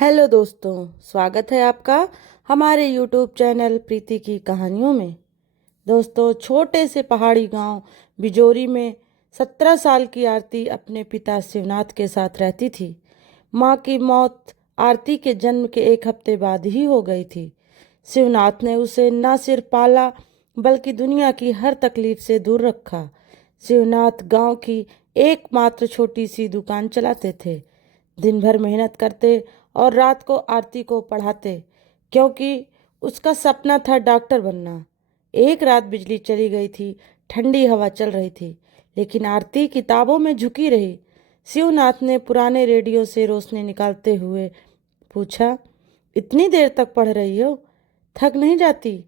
Hello दोस्तों, स्वागत है आपका हमारे यूट्यूब चैनल प्रीति की कहानियों में। दोस्तों, छोटे से पहाड़ी गांव बिजोरी में 17 साल की आरती अपने पिता शिवनाथ के साथ रहती थी। मां की मौत आरती के जन्म के एक हफ्ते बाद ही हो गई थी। शिवनाथ ने उसे न सिर्फ पाला बल्कि दुनिया की हर तकलीफ से दूर रखा। शिवनाथ गांव की एकमात्र छोटी सी दुकान चलाते थे। दिन भर मेहनत करते और रात को आरती को पढ़ाते, क्योंकि उसका सपना था डॉक्टर बनना। एक रात बिजली चली गई थी, ठंडी हवा चल रही थी, लेकिन आरती किताबों में झुकी रही। शिवनाथ ने पुराने रेडियो से रोशनी निकालते हुए पूछा, इतनी देर तक पढ़ रही हो, थक नहीं जाती?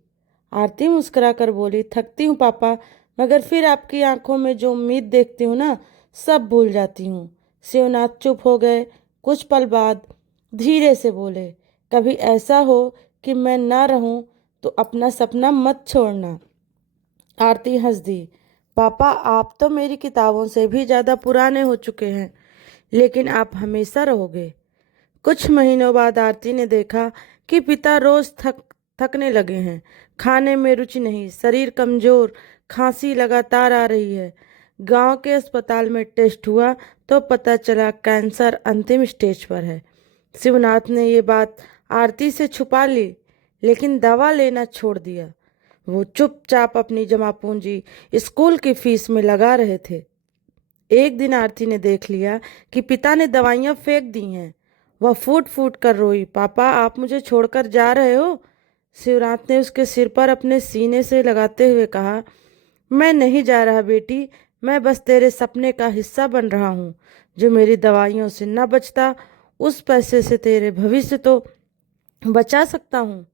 आरती मुस्कुराकर बोली, थकती हूँ पापा, मगर फिर आपकी आंखों में जो उम्मीद देखती हूँ ना, सब भूल जाती हूँ। शिवनाथ चुप हो गए। कुछ पल बाद धीरे से बोले, कभी ऐसा हो कि मैं ना रहूं तो अपना सपना मत छोड़ना। आरती हंस दी। पापा, आप तो मेरी किताबों से भी ज़्यादा पुराने हो चुके हैं, लेकिन आप हमेशा रहोगे। कुछ महीनों बाद आरती ने देखा कि पिता रोज थकने लगे हैं। खाने में रुचि नहीं, शरीर कमजोर, खांसी लगातार आ रही है। गांव के अस्पताल में टेस्ट हुआ तो पता चला कैंसर अंतिम स्टेज पर है। शिवनाथ ने ये बात आरती से छुपा ली, लेकिन दवा लेना छोड़ दिया। वो चुपचाप अपनी जमा पूंजी स्कूल की फीस में लगा रहे थे। एक दिन आरती ने देख लिया कि पिता ने दवाइयां फेंक दी हैं। वह फूट फूट कर रोई, पापा आप मुझे छोड़कर जा रहे हो? शिवनाथ ने उसके सिर पर अपने सीने से लगाते हुए कहा, मैं नहीं जा रहा बेटी, मैं बस तेरे सपने का हिस्सा बन रहा हूँ। जो मेरी दवाइयों से न बचता, उस पैसे से तेरे भविष्य तो बचा सकता हूँ।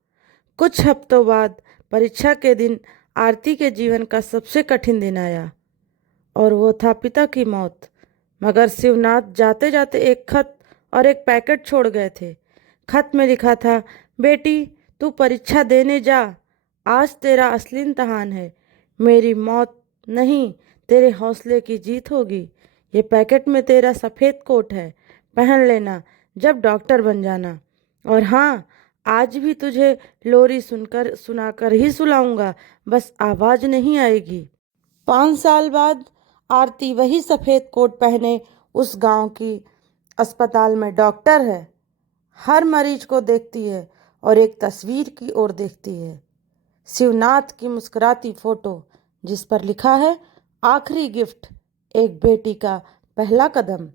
कुछ हफ्तों बाद परीक्षा के दिन आरती के जीवन का सबसे कठिन दिन आया, और वो था पिता की मौत। मगर शिवनाथ जाते जाते एक खत और एक पैकेट छोड़ गए थे। खत में लिखा था, बेटी तू परीक्षा देने जा, आज तेरा असली इम्तहान है। मेरी मौत नहीं, तेरे हौसले की जीत होगी। ये पैकेट में तेरा सफ़ेद कोट है, पहन लेना जब डॉक्टर बन जाना। और हाँ, आज भी तुझे लोरी सुनाकर ही सुलाऊंगा, बस आवाज़ नहीं आएगी। 5 साल बाद आरती वही सफ़ेद कोट पहने उस गांव की अस्पताल में डॉक्टर है। हर मरीज को देखती है और एक तस्वीर की ओर देखती है, शिवनाथ की मुस्कुराती फोटो जिस पर लिखा है, आखिरी गिफ्ट, एक बेटी का पहला कदम।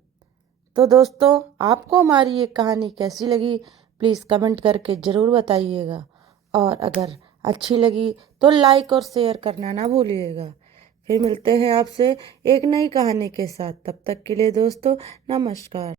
तो दोस्तों, आपको हमारी ये कहानी कैसी लगी, प्लीज़ कमेंट करके ज़रूर बताइएगा। और अगर अच्छी लगी तो लाइक और शेयर करना ना भूलिएगा। फिर मिलते हैं आपसे एक नई कहानी के साथ। तब तक के लिए दोस्तों, नमस्कार।